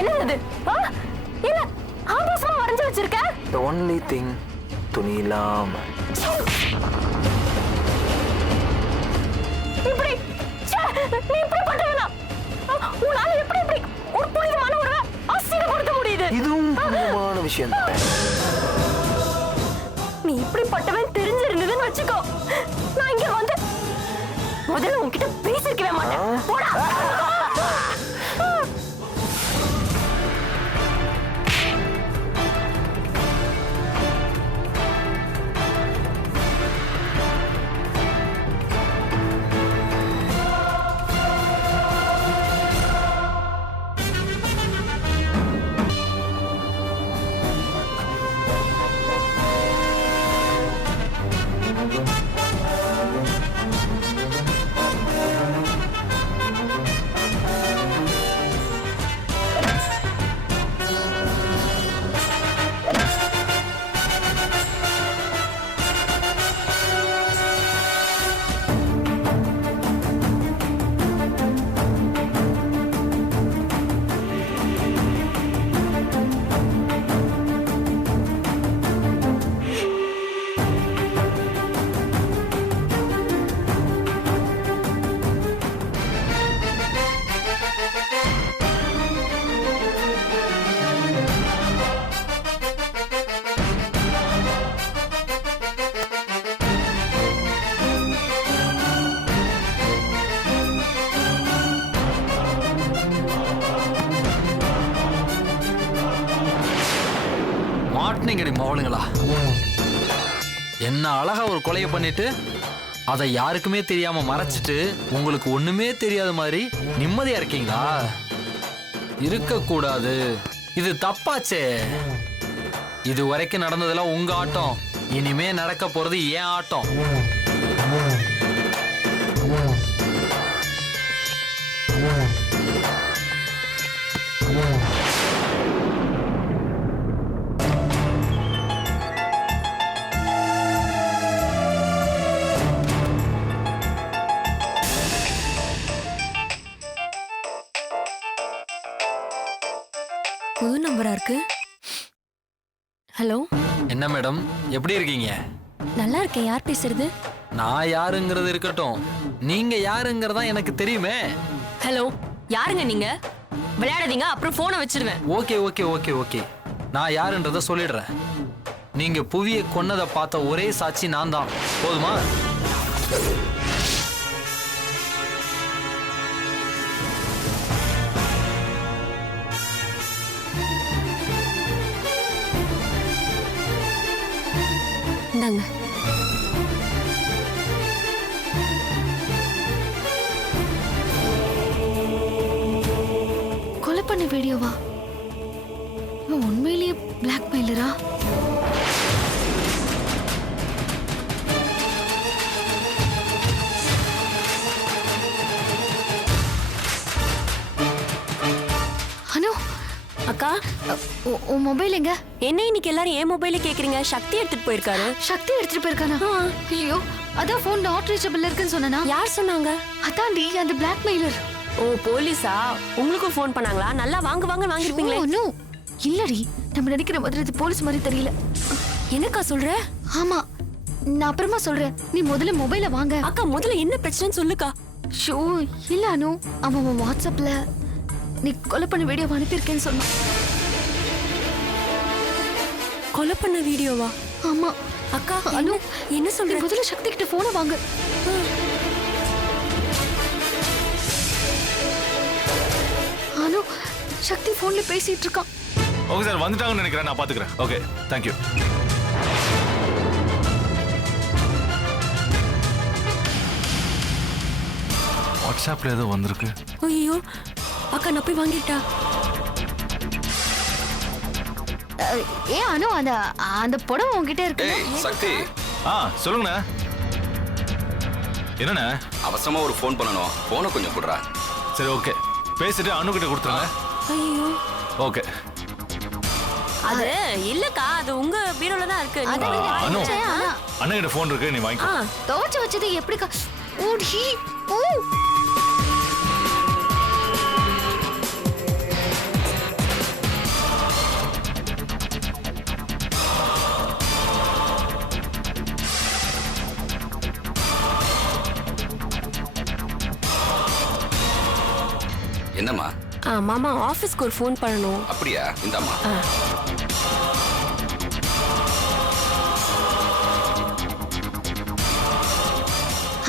என்னது இல்ல ஆபாசமா வரைஞ்சு வச்சிருக்க? The only thing துணி இல்லாம. இப்படி நீ இப்படி பண்றீங்களா? உன்னால எப்படி இப்படி ஒரு புனிதமான ஒரு அசிங்கப்படுத்த முடியுது? இதுவும் புனிதமான விஷயம் தான். நீ இப்படி பட்டவன் தெரிஞ்சிருந்ததுன்னு வச்சுக்கோ, நான் இங்க வந்து முதல்ல உன்கிட்ட பேசிருக்கவே மாட்டேன். போடா. மவளுங்களா, என்ன அழகா ஒரு கொலையை பண்ணிட்டு அதை யாருக்குமே தெரியாம மறைச்சிட்டு உங்களுக்கு ஒண்ணுமே தெரியாத மாதிரி நிம்மதியா இருக்கீங்களா? இருக்க கூடாது, இது தப்பாச்சே. இது வரைக்கும் நடந்ததெல்லாம் உங்க ஆட்டம், இனிமே நடக்க போறது ஏன் ஆட்டம். புது நம்பரா இருக்கு. ஹலோ. என்ன மேடம், எப்படி இருக்கீங்க? நல்லா இருக்கேன். யார் பேசுறது? நான் யாருங்கிறது இருக்கட்டும், நீங்க யாருங்கிறதா எனக்கு தெரியுமே. ஹலோ, யாருங்க நீங்க? விளையாடாதீங்க, அப்புறம் போனை வச்சிருவேன். ஓகே ஓகே ஓகே ஓகே, நான் யாருன்றத சொல்லிடுறேன். நீங்க புவியை கொன்னதை பார்த்த ஒரே சாட்சி நான் தான். போதுமா? இந்தாங்க. கொலை பண்ண வீடியோவா? இவன் உண்மையிலேயே பிளாக்மெயிலரா? அனு அக்கா, உன் மொபைல் எங்க? என்ன இன்னைக்கு எல்லாரும் என் மொபைல கேக்குறீங்க? சக்தி எடுத்துட்டு போயிருக்காரு. சக்தி எடுத்துட்டு போயிருக்கானா? ஐயோ, அதான் போன் நாட் ரீச்சபிள் இருக்குன்னு சொன்னா. யார் சொன்னாங்க? அதான்டி அந்த பிளாக்மெயிலர். ஓ, போலீஸா? உங்களுக்கும் போன் பண்ணாங்களா? நல்லா வாங்க வாங்க வாங்கிருப்பீங்களே. நோ, இல்லடி, நம்ம நினைக்கிற மாதிரி அது போலீஸ் மாதிரி தெரியல. என்னக்கா சொல்ற? ஆமா, நான் அப்புறமா சொல்றேன். நீ முதல்ல மொபைல வாங்க. அக்கா, முதல்ல என்ன பிரச்சனைன்னு சொல்லுக்கா. ஷோ, இல்ல அனு, அவன் வாட்ஸ்அப்ல நீ கொலை பண்ண வீடியோ அனுப்பியிருக்கேன்னு சொன்னான். கொலை பண்ண வீடியோவா? ஆமா. அக்கா, அனு, என்ன சொல்ற? முதல்ல சக்தி கிட்ட போனை வாங்க. அனு, சக்தி போன்ல பேசிட்டு இருக்கான். ஓகே சார், வந்துட்டாங்கன்னு நினைக்கிறேன், நான் பாத்துக்கிறேன். Okay, thank you. வாட்ஸ்அப்ல ஏதோ வந்திருக்கு. ஐயோ, அக்கா நான் போய் வாங்கிட்டா. ஏ அனு, அந்த புடவை உன்கிட்ட இருக்கு. சக்தி. சொல்லுங்கண்ணா. என்னண்ணா? அவசரமா ஒரு ஃபோன் பண்ணணும், போனை கொஞ்சம் கொடுறா. சரி, ஓகே, பேசிட்டு அனு கிட்ட கொடுத்துருங்க. ஐயோ, ஓகே. அது இல்லக்கா, அது உங்க பீரோல தான் இருக்கு. அனு, அண்ணா கிட்ட ஃபோன் இருக்கு, நீ வாங்கிக்கோ. துவைச்சு வச்சது எப்படிக்கா? ஓடி ஓ என்னம்மா? மாமா ஆபீஸ்க்கு ஒரு ஃபோன் பண்ணணும். அப்படியா? இந்தாம்மா.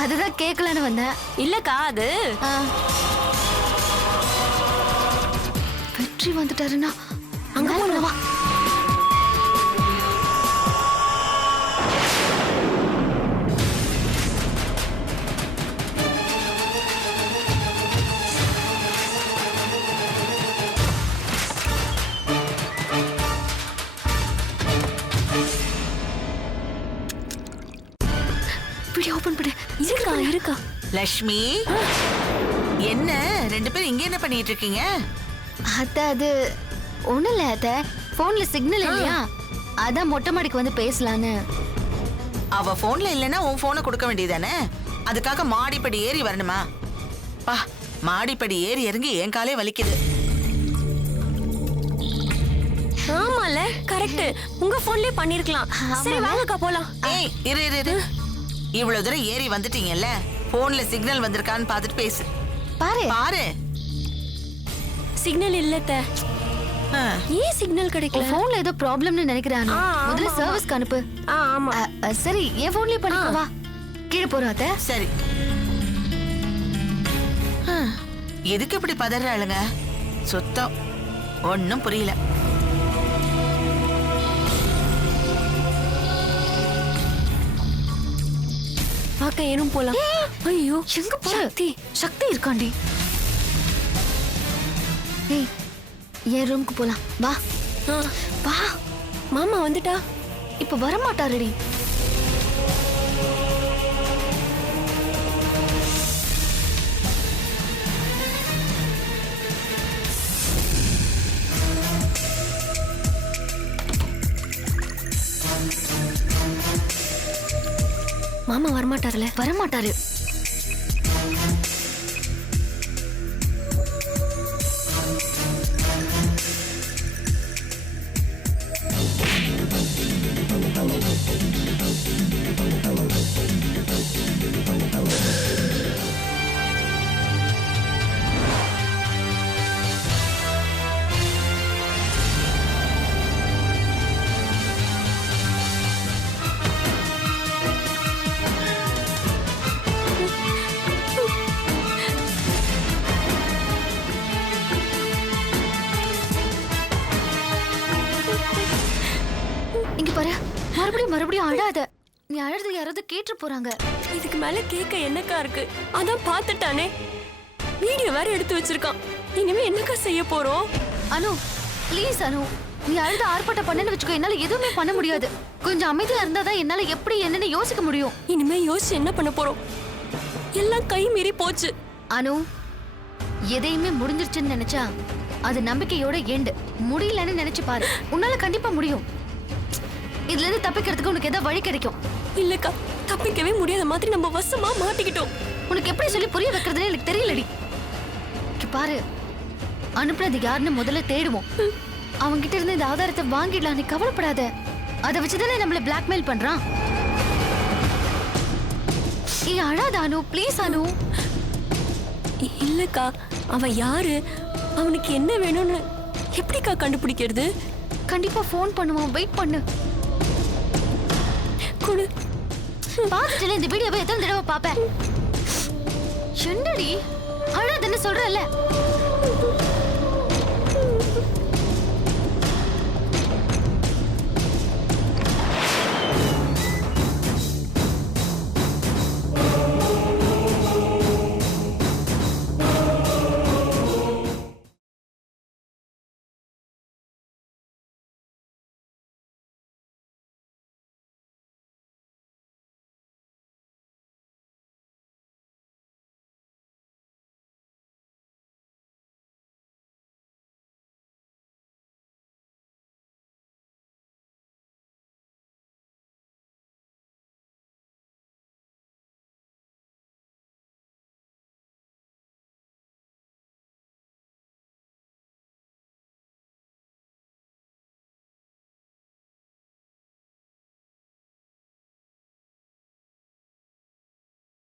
அதுதான் கேட்கலான்னு வந்தேன். இல்லக்கா அது வெற்றி வந்துட்டாருன்னா அங்க போலாம் வா. வீடியோ ஓபன் பண்ணு. இருக்கா லக்ஷ்மி, என்ன ரெண்டு பேரும் இங்க என்ன பண்ணிட்டு இருக்கீங்க? அது ஒண்ணும் இல்ல அத்த, போன்ல சிக்னல் இல்லையா, அதான் மொட்டை மாடிக்கு வந்து பேசலான்னு. அவ போன்ல இல்லைன்னா உன் போனை கொடுக்க வேண்டியதானே? அதுக்காக மாடிப்படி ஏறி வரணுமா? பா, மாடிப்படி ஏறி இறங்கி என் காலே வலிக்குது. ஆமால, கரெக்ட். உங்க போன்லயே பண்ணிருக்கலாம். சரி வாங்கக்கா போலாம். ஏய், இரு. இவ்வளவு தூரம் ஏறி வந்துட்டீங்கல்ல, போன்ல சிக்னல் வந்திருக்கான்னு பார்த்துட்டு பேசு. பாரு. சிக்னல் இல்லத்த. ஏன் சிக்னல் கிடைக்கல? போன்ல ஏதோ ப்ராப்ளம்னு நினைக்கிறேன். முதல்ல சர்வீஸ்க்கு அனுப்பு. ஆமா. சரி, என் போன்லயே பண்ணிக்கோ வா. கீழே போறோம் அத்த. சரி. எதுக்கு இப்படி பதறாளுங்க? சுத்தம் ஒன்னும் புரியல. பாக்க ஏனும் போலாம். ஐயோ, எங்க போற? சக்தி இருக்காண்டி. ஏய், என் ரூமுக்கு போலாம் வா. வா. மாமா வந்துட்டா? இப்ப வரமாட்டாருடி. மாமா வரமாட்டாருல? வரமாட்டாரு. இங்க பாரு, மறுபடியும் அழாத. நீ அழறது யாராவது கேட்டு போறாங்க. இதுக்கு மேல கேட்க என்னக்கா இருக்கு? அதான் பாத்துட்டானே, வீடியோ வேற எடுத்து வச்சிருக்கான். இனிமே என்னக்கா செய்ய போறோம்? அனு, ப்ளீஸ் அனு, நீ அழுது ஆர்ப்பாட்டம் பண்ணன்னு வச்சுக்கோ, என்னால எதுவுமே பண்ண முடியாது. கொஞ்சம் அமைதியா இருந்தாதான் என்னால எப்படி என்னன்னு யோசிக்க முடியும். இனிமே யோசிச்சு என்ன பண்ண போறோம்? எல்லாம் கை மீறி போச்சு. அனு, எதையுமே முடிஞ்சிருச்சுன்னு நினைச்சா அது நம்பிக்கையோட எண்டு. முடியலன்னு நினைச்சு பாரு, உன்னால கண்டிப்பா முடியும். இதுல இருந்து தப்பிக்கிறதுக்கு உனக்கு ஏதாவது வழி கிடைக்கும். இல்லக்கா, தப்பிக்கவே முடியாத மாதிரி நம்ம வசமா மாட்டிக்கிட்டோம். உனக்கு எப்படி சொல்லி புரிய வைக்கிறதுன்னு எனக்கு தெரியலடி. இங்க பாரு, அனுப்புனது யாருன்னு முதல்ல தேடுவோம். அவங்க கிட்ட இருந்து இந்த ஆதாரத்தை வாங்கிடலாம். நீ கவலைப்படாத. அதை வச்சுதானே நம்மள பிளாக்மெயில் பண்றான். ஏ அழாத அனு, ப்ளீஸ் அனு. இல்லக்கா, அவன் யாரு, அவனுக்கு என்ன வேணும்னு எப்படிக்கா கண்டுபிடிக்கிறது? கண்டிப்பா ஃபோன் பண்ணுவான், வெயிட் பண்ணு. குடு. பாத்துட்டு இந்த வீடியோவை எத்தனை தடவை பாப்பேன்? என்னடி அழாதன்னு சொல்றல?